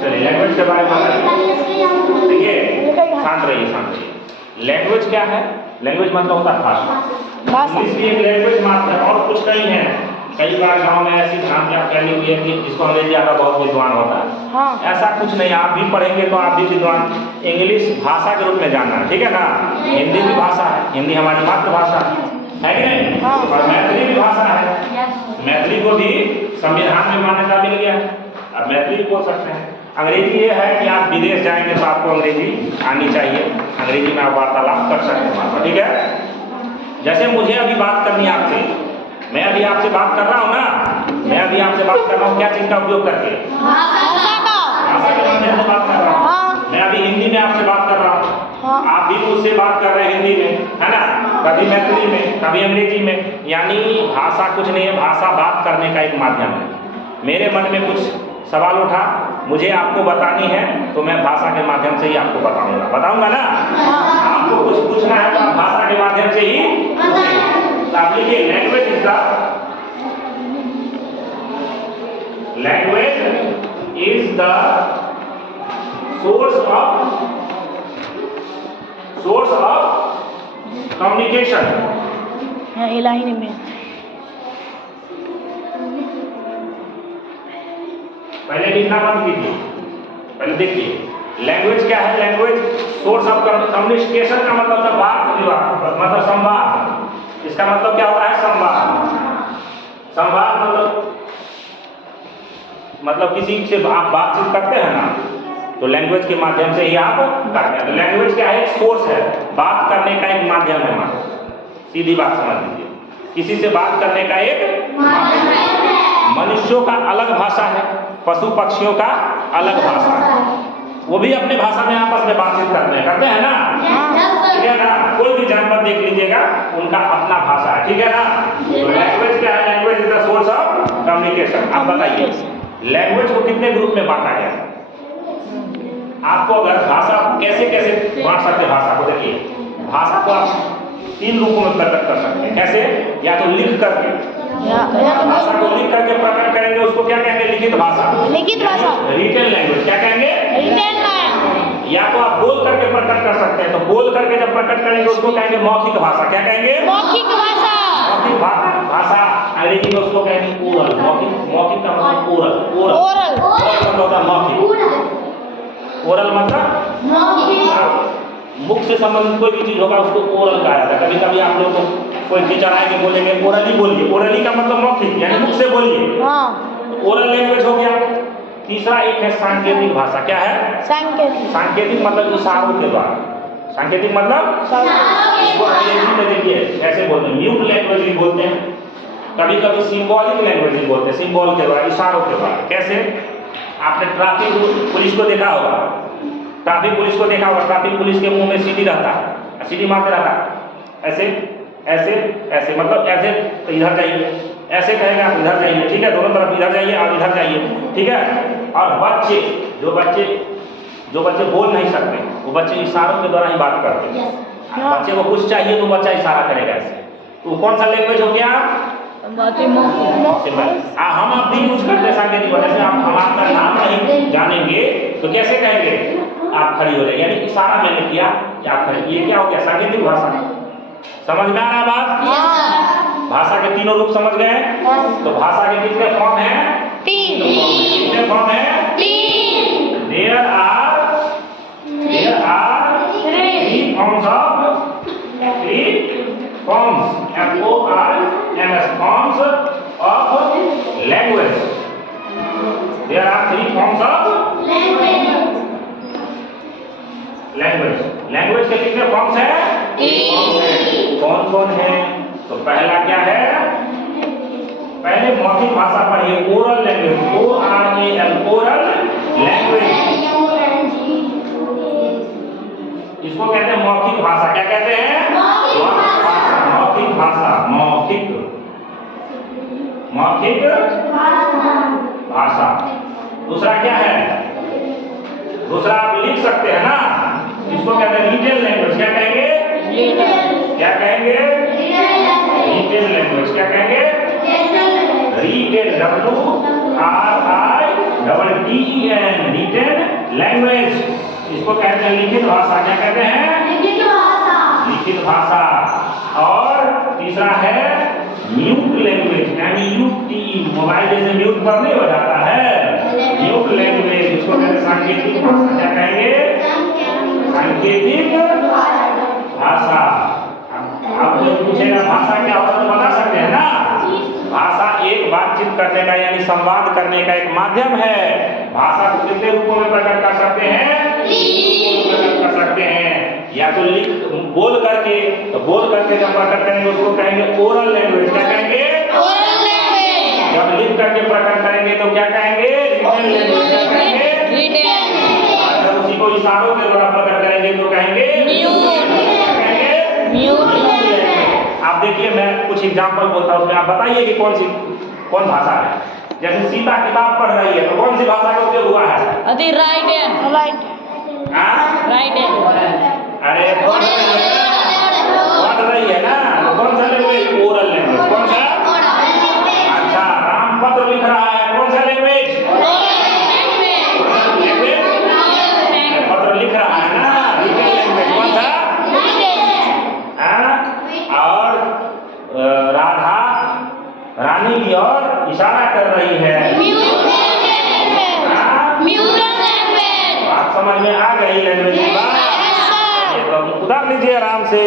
चलिए लैंग्वेज के बारे में देखिए, शांत रहिए। लैंग्वेज क्या है? लैंग्वेज मतलब होता है भाषा। इंग्लिश भी एक लैंग्वेज मात्र है और कुछ नहीं है। कई बार गांव में ऐसी भ्रांति आप फैली हुई है कि जिसको अंग्रेजी आता बहुत विद्वान होता है। हाँ। ऐसा कुछ नहीं, आप भी पढ़ेंगे तो आप भी विद्वान। इंग्लिश भाषा के रूप में जानना है, ठीक है ना। हिंदी भी भाषा है, हिंदी हमारी मातृभाषा है कि नहीं। हाँ। और मैथिली भी भाषा है। मैथिली को भी संविधान में मान्यता मिल गया, अब मैथिली बोल सकते हैं। अंग्रेजी ये है कि आप विदेश जाएंगे तो आपको अंग्रेजी आनी चाहिए, अंग्रेजी में आप वार्तालाप कर सकते हैं, ठीक है। जैसे मुझे अभी बात करनी है आपसे, मैं अभी आपसे बात कर रहा हूँ ना, मैं अभी आपसे बात कर रहा हूँ क्या चीज का उपयोग करके? भाषा के माध्यम से बात कर रहा हूँ। मैं अभी हिंदी में आपसे बात कर रहा हूँ, आप भी मुझसे बात कर रहे हैं हिंदी में, है ना, कभी मैथिली में, कभी अंग्रेजी में। यानी भाषा कुछ नहीं है, भाषा बात करने का एक माध्यम है। मेरे मन में कुछ सवाल उठा, मुझे आपको बतानी है तो मैं भाषा के माध्यम से ही आपको बताऊंगा ना। आपको कुछ पूछना है तो आप भाषा के माध्यम से ही पूछेंगे। आप लिखिए, language is the source of communication. इलाही में पहले लिखना बंद कीजिए, पहले देखिए लैंग्वेज क्या है। लैंग्वेज सोर्स ऑफ कम्युनिकेशन का मतलब होता है वाद विवाद, मतलब संवाद। इसका मतलब क्या होता है? संवाद। संवाद मतलब किसी से आप बातचीत करते हैं ना, तो लैंग्वेज के माध्यम से ही आप करते हैं। तो लैंग्वेज क्या है? सोर्स है, बात करने का एक माध्यम है। सीधी बात समझ लीजिए, किसी से बात करने का एक माध्यम है। मनुष्यों का अलग भाषा है, पशु पक्षियों का अलग भाषा है, वो भी अपने भाषा में आपस में बातचीत करते हैं ना, ठीक है ना। कोई भी जानवर देख लीजिएगा, उनका अपना भाषा है, ठीक है ना। तो लैंग्वेज क्या है? Language is the source of communication. अब बताइए लैंग्वेज को कितने ग्रुप में बांटा गया? आपको अगर भाषा कैसे कैसे बांट सकते हैं भाषा को? देखिए भाषा को आप 3 रूपों में प्रकट कर सकते हैं। कैसे? या तो लिख करके, भाषा को लिख करके प्रकट करेंगे, उसको क्या कहेंगे? लिखित भाषा। लिखित भाषा, रिटेन लैंग्वेज क्या कहेंगे? Written language. या तो आप बोल करके प्रकट कर सकते हैं, तो बोल करके जब प्रकट करेंगे उसको कहेंगे मौखिक भाषा। क्या कहेंगे? मौखिक भाषा। मौखिक भाषा अंग्रेजी में उसको कहेंगे ओरल। मौखिक का मतलब ओरल मतलब होता है मौखिक। ओरल मतलब मुख से संबंधित कोई भी चीज होगा उसको ओरल कहा जाता है। कभी कभी आप लोग को कोई टीचर आएंगे बोलेंगे ओरली बोलिए, ओरली का मतलब मौखिक यानी मुख से बोलिए। ओरल लैंग्वेज हो गया। तीसरा एक है सांकेतिक भाषा। क्या है? सांकेतिक मतलब इशारों के द्वारा। सांकेतिक मतलब इसको अंग्रेजी में देखिए ऐसे बोलते हैं, म्यूट लैंग्वेज भी बोलते हैं, कभी कभी सिंबॉलिक लैंग्वेज भी बोलते हैं, सिंबल के द्वारा, इशारों के द्वारा। कैसे? आपने ट्रैफिक पुलिस को देखा होगा, ट्रैफिक पुलिस के मुंह में सीटी रहता है, सीटी मारते रहता है, ऐसे ऐसे ऐसे, मतलब ऐसे तो इधर जाइए, ऐसे कहेगा आप इधर जाइए, ठीक है, दोनों तरफ इधर जाइए और इधर जाइए, ठीक है। और जो बच्चे बोल नहीं सकते, वो बच्चे इशारों के द्वारा ही बात करते हैं। बच्चे को कुछ चाहिए तो बच्चा इशारा करेगा ऐसे, तो कौन सा लैंग्वेज हो गया? हम आप भी यूज करते हैं सांकेतिक भाषा। जैसे आप हमारा नाम नहीं जानेंगे तो कैसे कहेंगे? आप खड़ी हो जाए, यानी इशारा मैंने किया कि आप खड़ी। ये क्या हो गया? सांकेतिक भाषा। समझ में आ रहा है बात? भाषा के तीनों रूप समझ गए? तो भाषा के कितने फॉर्म हैं? 3। कितने फॉर्म हैं? 3। There are 3 forms of 3 forms, F-O-R-M-S, forms of language. There are 3 forms of language. Language के कितने forms हैं? 3। कौन कौन है? तो पहला क्या है? पहले मौखिक भाषा पढ़िए, oral language, O-R-A-L, oral language. इसको कहते हैं मौखिक भाषा। क्या कहते हैं? मौखिक भाषा। मौखिक भाषा। दूसरा क्या है? दूसरा आप लिख सकते हैं ना, इसको कहते हैं रिटेन लैंग्वेज। क्या कहेंगे? क्या कहेंगे? Written language. क्या कहेंगे? रिटेन, W-R-I-T-E-N, रिटेन लैंग्वेज, इसको कहते हैं लिखित भाषा। क्या कहते हैं? लिखित भाषा। और तीसरा है म्यूट लैंग्वेज, MUTE, मोबाइल जैसे म्यूट पर नहीं हो जाता है, म्यूट लैंग्वेज, इसको कहते हैं सांकेतिक भाषा। क्या कहेंगे? सांकेतिक भाषा। अब जो पूछेगा भाषा क्या होता है तो बता सकते हैं ना। भाषा एक बातचीत करने का यानी संवाद करने का एक माध्यम है। भाषा को कितने रूपों में प्रकट कर सकते हैं? 3 रूपों में प्रकट कर सकते हैं। या तो लिख बोल करके, तो बोल करके जब प्रकट करेंगे उसको कहेंगे ओरल लैंग्वेज। क्या कहेंगे? Oral language. जब लिख करके प्रकट करेंगे तो क्या कहेंगे? Written language. क्या कहेंगे? रिटन। जब उसी को इशारों के द्वारा प्रकट करेंगे तो कहेंगे म्यूट। क्या कहेंगे? Mute language. आप देखिए, मैं कुछ एग्जांपल बोलता हूँ, उसमें आप बताइए कि कौन भाषा है। जैसे सीता किताब पढ़ रही है तो कौन सी भाषा का उपयोग हुआ है? अति राइट हैंड। राइट। हाँ? Right hand. अरे पढ़ रही है ना, तो कौन सा लैंग्वेज? Oral language. कौन सा? अच्छा, राम पत्र लिख रहा है, कौन सा लैंग्वेज? पत्र लिख रहा है ना, रिटन लैंग्वेज। कौन सा? और राधा रानी की ओर इशारा कर रही है। बात समझ में आ गई लैंग्वेज की बात? ये तो उतार लीजिए आराम से।